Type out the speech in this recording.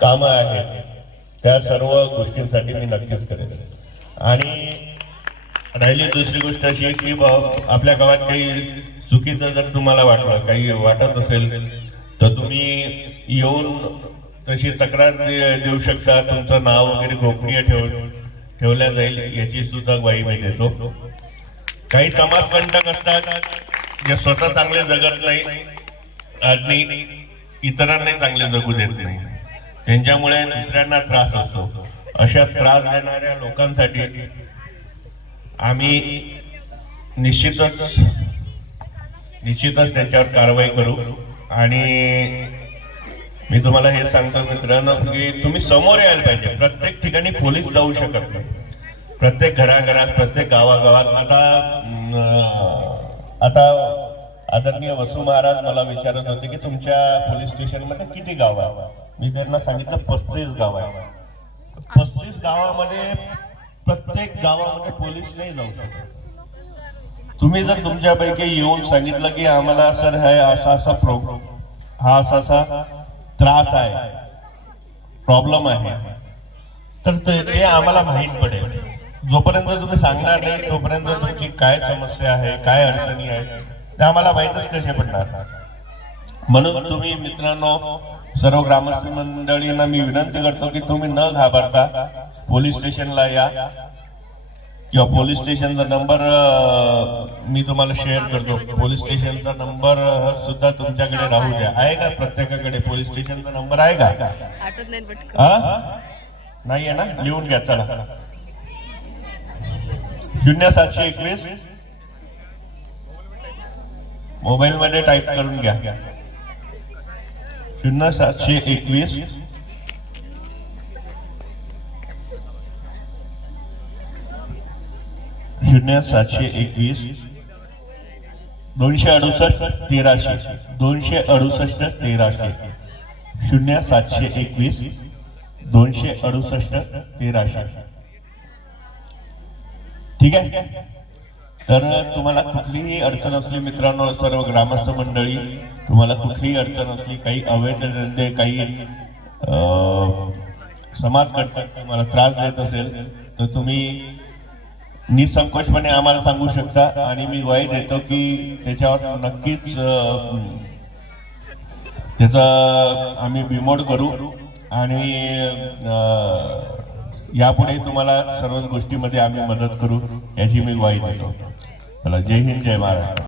कामं आहेत त्या सर्व गोष्टींसाठी मी नक्कीच करेन। आणि राहिली दुसरी गोष्ट अशी की आपल्या गावात काही चुकीचं जर तुम्हाला वाटलं, काही वाटत असेल तर तुम्ही येऊन तशी तक्रार देऊ शकता। तुमचं नाव वगैरे गोपनीय ठेवल्या जाईल याची सुद्धा ग्वाही मी देतो। काही समाजकंटक असतात जे स्वतः चांगले जगत नाही आणि इतरांनाही चांगले जगू देत नाही, त्यांच्यामुळे दुसऱ्यांना त्रास असतो। अशा त्रास देणाऱ्या लोकांसाठी आम्ही निश्चितच त्याच्यावर कारवाई करू। आणि मी तुम्हाला हे सांगतो मित्रांनो की तुम्ही समोर यायला पाहिजे। प्रत्येक ठिकाणी पोलीस जाऊ शकत नाही, प्रत्येक घराघरात, प्रत्येक गावागावात। आता आदरणीय वसू महाराज मला विचारत होते की तुमच्या पोलीस स्टेशन मध्ये किती गाव आहे? मी त्यांना सांगितलं 35 गाव आहे। 35 गावामध्ये प्रत्येक गावामध्ये पोलीस नाही जाऊ शकत। तुम्ही जर तुमच्यापैकी येऊन सांगितलं की आम्हाला सर असा त्रास आहे, प्रॉब्लेम आहे, तर ते आम्हाला माहीत पडेल। जोपर्यंत तुम्ही सांगणार नाही तोपर्यंत तुमची काय समस्या आहे, काय अडचणी आहे ते आम्हाला माहीतच कसे पडणार। म्हणून तुम्ही मित्रांनो, सर्व ग्रामस्थ मंडळींना मी विनंती करतो की तुम्ही न घाबरता पोलीस स्टेशनला या, किंवा पोलीस स्टेशनचा नंबर मी तुम्हाला शेअर करतो। पोलीस स्टेशनचा नंबर सुद्धा तुमच्याकडे राहू द्या। आहे का प्रत्येकाकडे पोलीस स्टेशनचा नंबर आहे का? नाही आहे ना? लिहून घ्या चला। 0721 मोबाईल मध्ये टाईप करून घ्या। 0721 0721 268 1300 268 1300 0721 268 1300। ठीक आहे? तर तुम्हाला कुठलीही अडचण असली मित्रांनो, सर्व ग्रामस्थ मंडळी, तुम्हाला कुठलीही अडचण असली, काही अवैध धंदे, काही समाजकंटक तुम्हाला त्रास देत असेल तर तुम्ही निसंकोचपणे आम्हाला सांगू शकता। आणि मी ग्वाही देतो की त्याच्यावर नक्कीच त्याचा आम्ही बिमोड करू आणि यापुढे तुम्हाला सर्व गोष्टीमध्ये आम्ही मदत करू याची मी ग्वाही देतो। चला, जय हिंद, जय महाराष्ट्र।